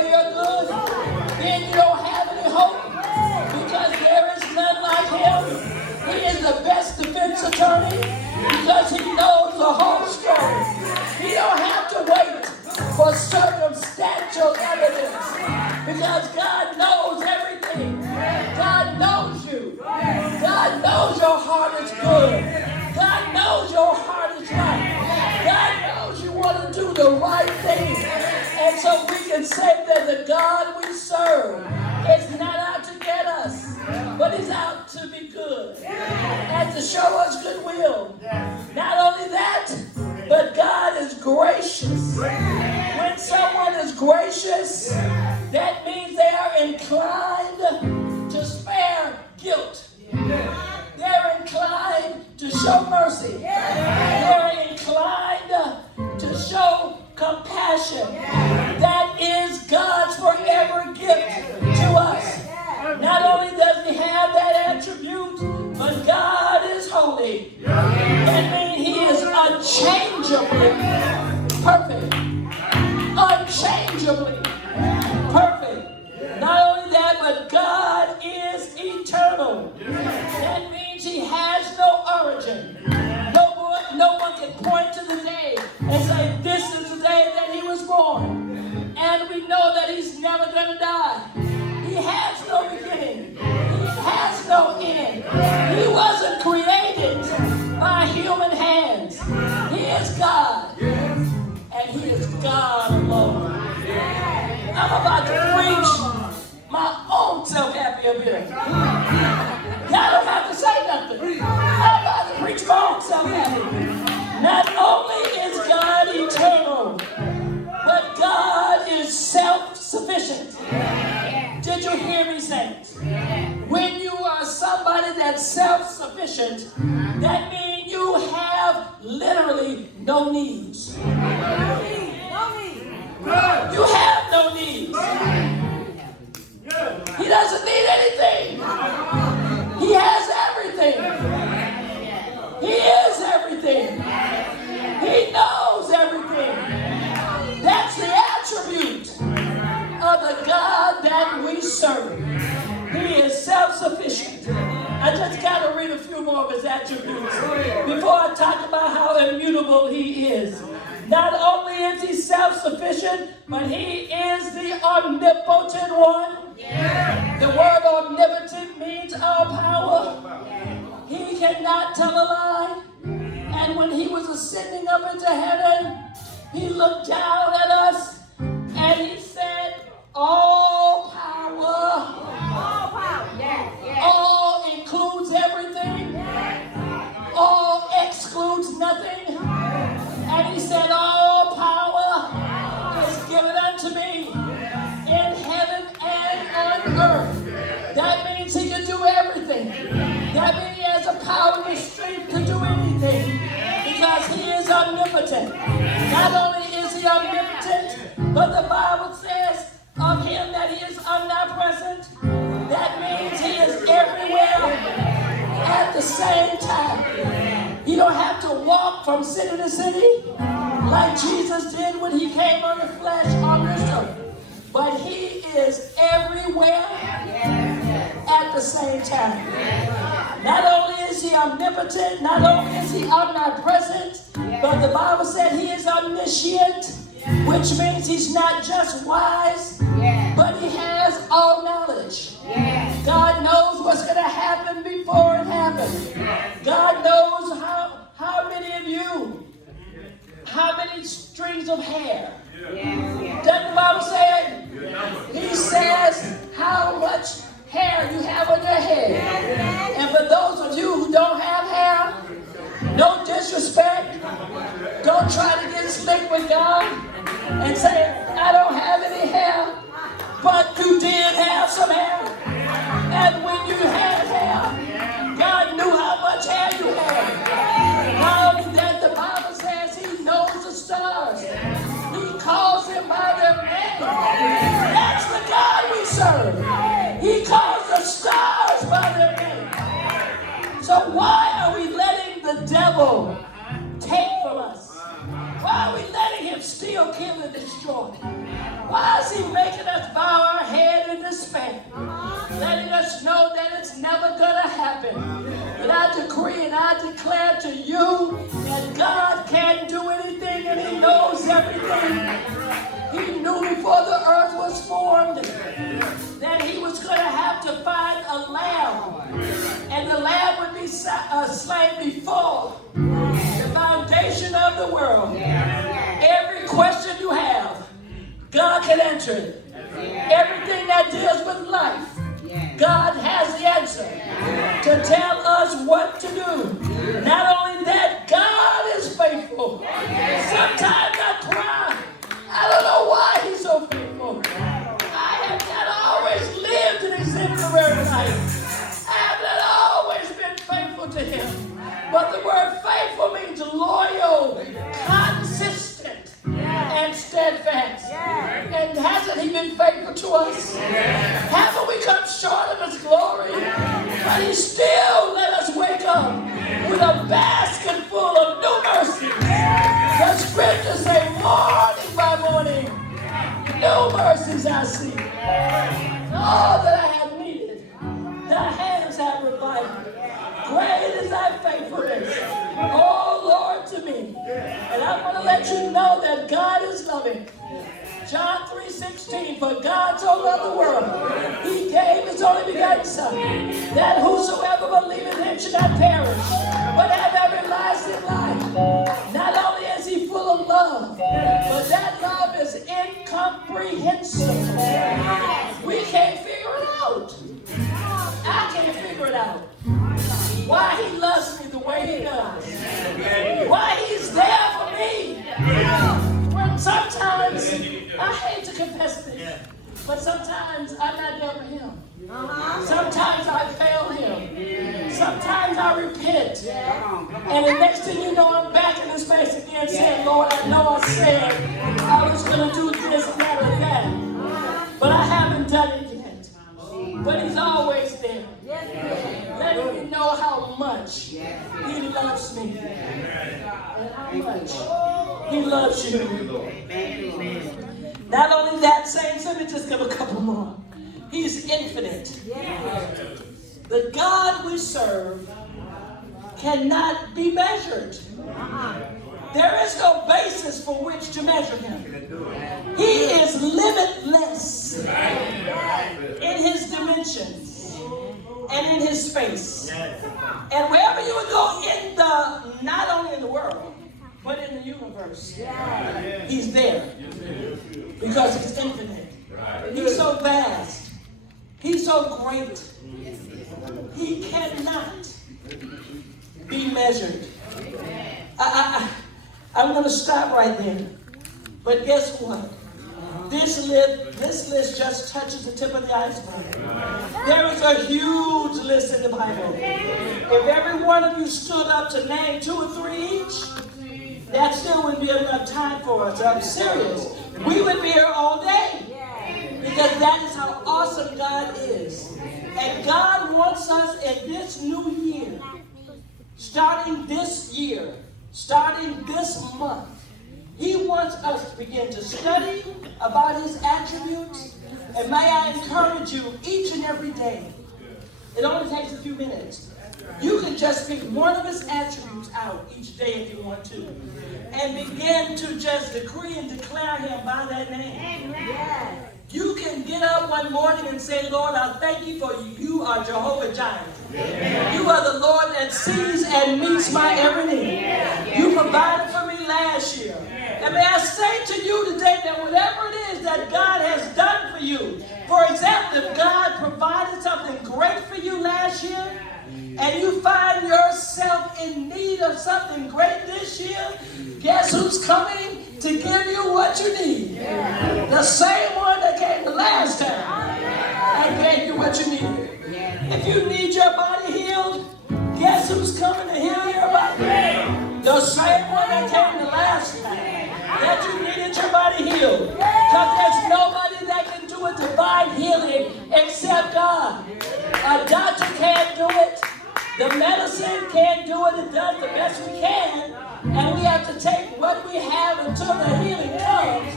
for your good, then you don't have any hope, because there is none like him. He is the best defense attorney because he knows the whole story. He don't have to wait for circumstantial evidence because God knows everything. God knows you. God knows your heart is good. God knows your heart is right. God knows you want to do the right thing. And so we can say that the God we serve is not out to get us, but he's out to be good and to show us goodwill. Not only that, but God is gracious. When someone is gracious, that means they are inclined to spare guilt. They're inclined to show mercy. They're inclined to show compassion. That is God's forever gift to us. Not only does he have that attribute, but God is holy. That means he is unchangeably perfect. Unchangeably perfect. Not only that, but God is eternal. That means he has no origin. No one can point to the day and say, this is the day that he was born. And we know that he's never going to die. He has no beginning. He has no end. He wasn't created by human hands. He is God. And he is God alone. I'm about to preach my own self-happy up here. Y'all don't have to say nothing. I'm about to preach my own self-happy. Not only is God eternal, but God is self-sufficient. Did you hear me, saints? When you are somebody that's self-sufficient, that means you have literally no needs. You have no needs. He doesn't need anything. He has everything. He is everything. He knows everything. That's the attribute of the God that we serve. He is self-sufficient. I just got to read a few more of his attributes before I talk about how immutable he is. Not only is he self-sufficient, but he is the omnipotent one. The word omnipotent means all power. He cannot tell a lie. And when he was ascending up into heaven, he looked down at us and he said, all power. All includes everything. All excludes nothing. And he said, all power is given unto me in heaven and on earth. That means he can do everything. That means he has the power and the strength to do anything because he is omnipotent. Not only is he omnipotent, but the Bible says of him that he is omnipresent. That means he is everywhere at the same time. You don't have to walk from city to city like Jesus did when he came on the flesh on this earth. But he is everywhere at the same time. Not only is he omnipotent, not only is he omnipresent, but the Bible said he is omniscient, which means he's not just wise, but he has all knowledge. God knows what's going to happen before it happens. God knows how many of you, how many strings of hair. Doesn't the Bible say it? He says how much hair you have on your head. And for those of you who don't have hair, no disrespect. Don't try to get slick with God and say, I don't have any hair. But you did have some hair. And when you had hair, God knew how much hair you had. Not only that, the Bible says he knows the stars. He calls them by their name. That's the God we serve. He calls the stars by their name. So why are we letting the devil take from us? Why are we letting him steal, kill, and destroy? Why Why is he making us bow our head in despair? Letting us know that it's never going to happen. But I decree and I declare to you that God can do anything and he knows everything. He knew before the earth was formed that he was going to have to find a lamb. And the lamb would be slain before the foundation of the world. Every question you have, God can answer it. Everything that deals with life, God has the answer to tell us what to do. Not only that, God is faithful. Sometimes I cry. I don't know why he's so faithful. I have not always lived an exemplary life. I have not always been faithful to him. But the word faithful means loyal, consistent, and steadfast. And hasn't he been faithful to us? Haven't we come short of his glory? But he still let us wake up with a basket full of new mercies. The scriptures say morning by morning, new mercies I see. All that I have needed, thy hands have provided. Great is thy faithfulness, oh Lord, to me. And I want to let you know that God is loving. John 3:16, for God so loved the world, he gave his only begotten Son, that whosoever believeth him should not perish, but have everlasting life. Not only is he full of love, but that love is incomprehensible. We can't figure it out. I can't figure it out. Why he loves me the way he does. Why he's there for me. When sometimes, I hate to confess this, but sometimes I'm not there for him. Sometimes I fail him. Sometimes I repent. And the next thing you know, I'm back in his face again saying, Lord, I know I said I was going to do this and that and that. But I haven't done it yet. But he's always there. Letting me know how much he loves me. And how much he loves you. Not only that, saints, let me just give a couple more. He's infinite. The God we serve cannot be measured. There is no basis for which to measure him. He is limitless in his dimensions and in his space. And wherever you would go in the, not only in the world, but in the universe, he's there. Because he's infinite. He's so vast. He's so great. He cannot be measured. I'm going to stop right there. But guess what? This list just touches the tip of the iceberg. There is a huge list in the Bible. If every one of you stood up to name 2 or 3 each, that still wouldn't be enough time for us. I'm serious. We would be here all day. Because that is how awesome God is. And God wants us in this new year, starting this year, starting this month, he wants us to begin to study about his attributes. And may I encourage you each and every day. It only takes a few minutes. You can just pick one of his attributes out each day if you want to. And begin to just decree and declare him by that name. Yes. You can get up one morning and say, Lord, I thank you for you are Jehovah Jireh. Amen. You are the Lord that sees and meets my every need. You provided for me last year. And may I say to you today that whatever it is that God has done for you, for example, if God provided something great for you last year, and you find yourself in need of something great this year, guess who's coming to give you what you need? The same one that came the last time and gave you what you needed. If you need your body healed, guess who's coming to heal your body? The same one that came the last time that you needed your body healed. Because there's nobody that can do a divine healing except God. A doctor can't do it. The medicine can't do it. It does the best we can. And we have to take what we have until the healing comes.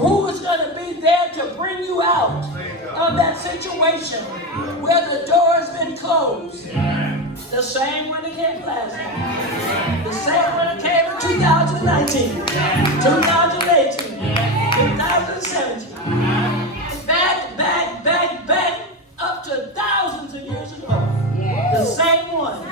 Who is going to be be there to bring you out of that situation where the door has been closed. The same when it came last time. The same when it came in 2019, 2018, 2017. Back, up to thousands of years ago. The same one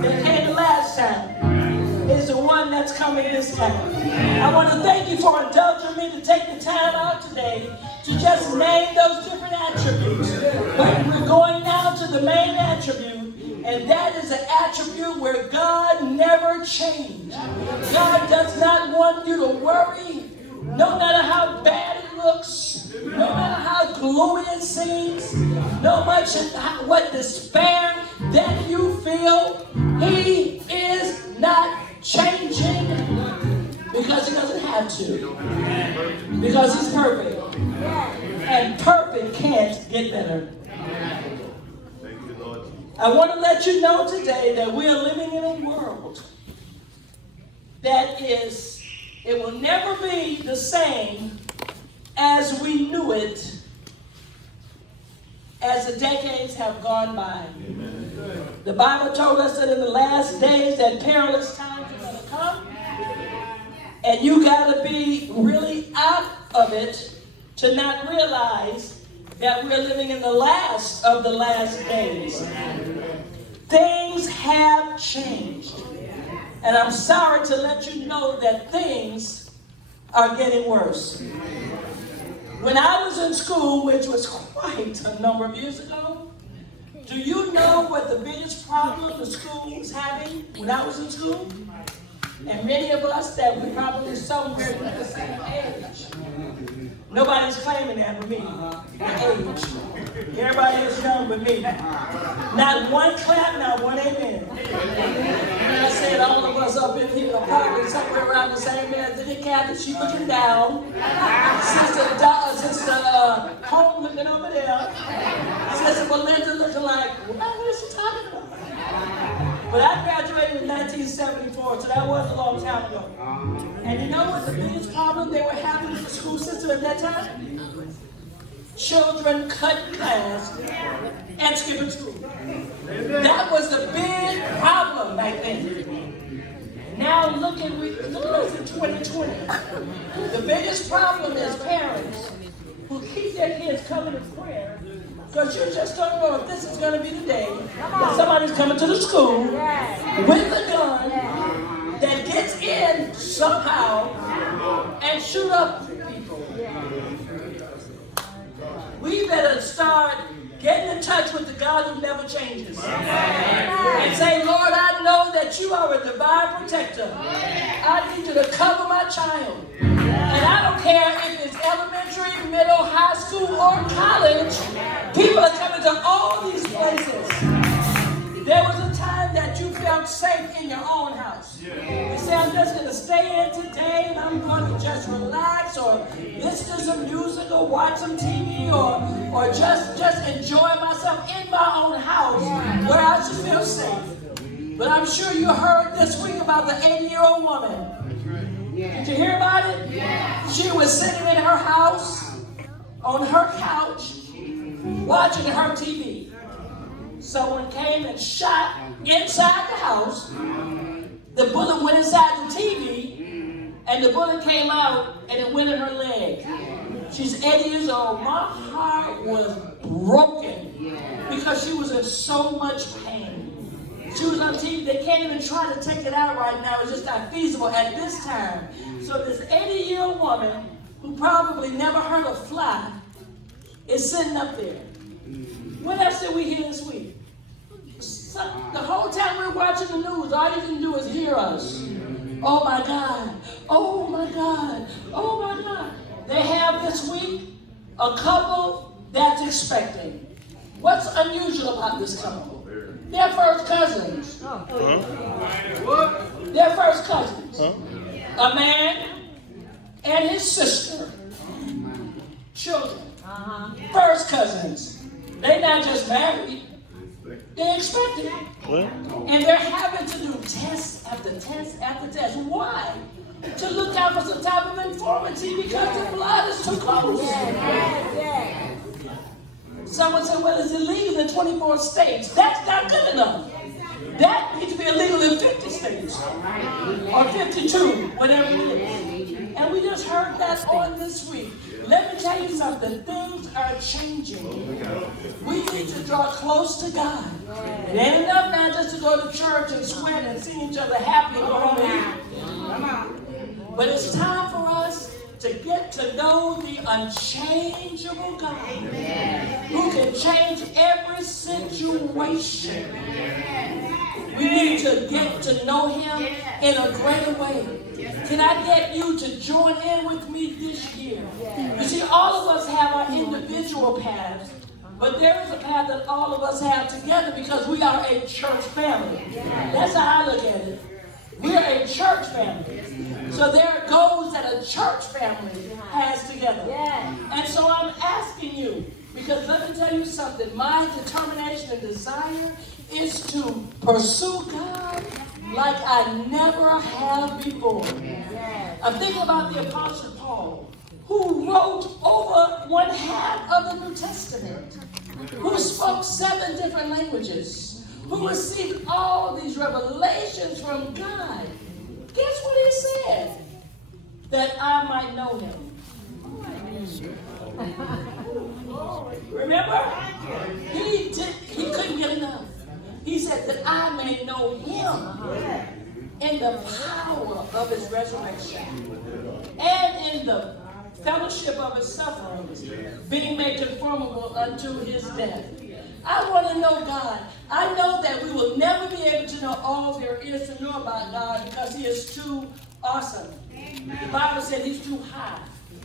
that came last time is the one that's coming this time. I want to thank you for indulging me to take the time out today to just name those different attributes. But we're going now to the main attribute, and that is an attribute where God never changed. God does not want you to worry, no matter how bad it looks, no matter how gloomy it seems, no matter what despair that you feel. He is not changing because he doesn't have to. Because he's perfect. And perfect can't get better. I want to let you know today that we are living in a world that it will never be the same as we knew it as the decades have gone by. Amen. The Bible told us that in the last days that perilous times are going to come, and you got to be really out of it to not realize that we're living in the last of the last days. Things have changed, and I'm sorry to let you know that things are getting worse. When I was in school, which was quite a number of years ago, do you know what the biggest problem the school was having when I was in school? And many of us that we probably somewhere at the same age. Nobody's claiming that but me, the age. Everybody is young but me. Not one clap, not one amen. And I said all of us up in here are probably somewhere around the same age. The Kathy, she looking down. Sister Home looking over there. Sister Belinda looking like, what is she talking about? But I graduated in 1974, so that was a long time ago. And you know what the biggest problem they were having in the school system at that time? Children cutting class and skipping school. That was the big problem back then. Now look at us in 2020. The biggest problem is parents who keep their kids coming to prayer because you just don't know if this is going to be the day that somebody's coming to the school with a gun that gets in somehow and shoot up people. We better start getting in touch with the God who never changes. And say, Lord, I know that you are a divine protector. I need you to cover my child. And I don't care if it's elementary, middle, high school, or college. People are coming to all these places. There was a time that you felt safe in your own house. You say, I'm just going to stay in today and I'm going to just relax or listen to some music or watch some TV or just enjoy myself in my own house where I just feel safe. But I'm sure you heard this week about the 80-year-old woman. Did you hear about it? She was sitting in her house on her couch watching her TV. Someone came and shot inside the house. The bullet went inside the TV, and the bullet came out, and it went in her leg. She's 80 years old. My heart was broken because she was in so much pain. She was on TV. They can't even try to take it out right now. It's just not feasible at this time. So this 80-year-old woman, who probably never heard a fly, is sitting up there. What else did we hear this week? The whole time we're watching the news, all you can do is hear us. Oh my God, oh my God, oh my God. They have this week a couple that's expecting. What's unusual about this couple? They're first cousins. They're first cousins. A man and his sister. Children. First cousins. They're not just married. They're expecting. And they're having to do test after test after test. Why? to look out for some type of infirmity because the blood is too close. Someone said, well, it's illegal in 24 states. That's not good enough. That needs to be illegal in 50 states. Or 52, whatever it is. And we just heard that on this week. Let me tell you something. Things are changing. We need to draw close to God. It ain't enough now just to go to church and sweat and see each other happy and go home and eat. But it's time for us to get to know the unchangeable God who can change every situation. We need to get to know him in a greater way. Can I get you to join in with me this year? You see, all of us have our individual paths, but there is a path that all of us have together because we are a church family. That's how I look at it. We're a church family. So there are goals that a church family has together. And so I'm asking you, because let me tell you something, my determination and desire is to pursue God like I never have before. I'm thinking about the Apostle Paul, who wrote over 1/2 of the New Testament, who spoke 7 different languages, who received all these revelations from God. Guess what he said? That I might know him. Remember? He couldn't get enough. He said that I may know him in the power of his resurrection and in the fellowship of his sufferings, being made conformable unto his death. I want to know God. I know that we will never be able to know all there is to know about God because he is too awesome. The Bible said he's too high.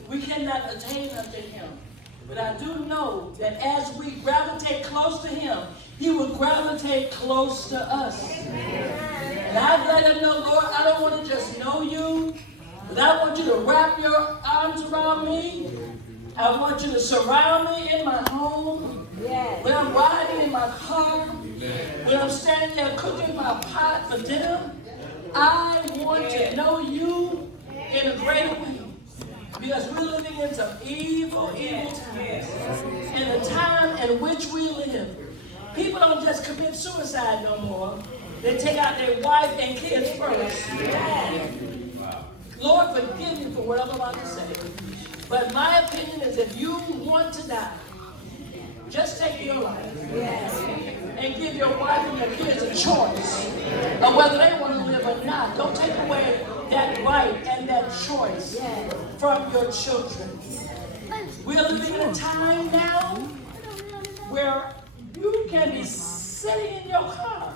We cannot attain unto him. But I do know that as we gravitate close to him, he will gravitate close to us. And I've let him know, Lord, I don't want to just know you, but I want you to wrap your arms around me. I want you to surround me in my home, when I'm riding in my car, when I'm standing there cooking my pot for dinner. I want to know you in a greater way. Because we're living in some evil times. In the time in which we live, people don't just commit suicide no more. They take out their wife and kids first. Lord, forgive me for what I'm about to say. But my opinion is if you want to die, just take your life and give your wife and your kids a choice of whether they want to live or not. Don't take away that right and that choice from your children. We are living in a time now where you can be sitting in your car,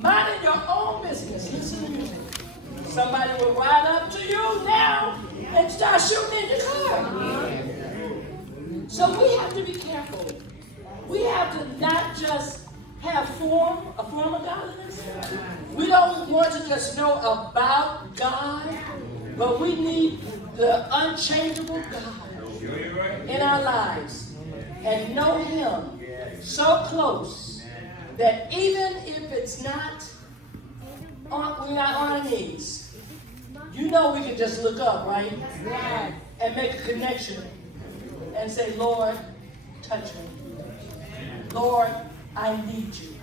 minding your own business, listening to music. Somebody will ride up to you now and start shooting in your car. So we have to be careful. We have to not just have a form of godliness. We don't want to just know about God, but we need the unchangeable God in our lives and know him so close that even if it's not we're not on our knees, you know we can just look up, right? And make a connection and say, Lord, touch me. Lord, I need you.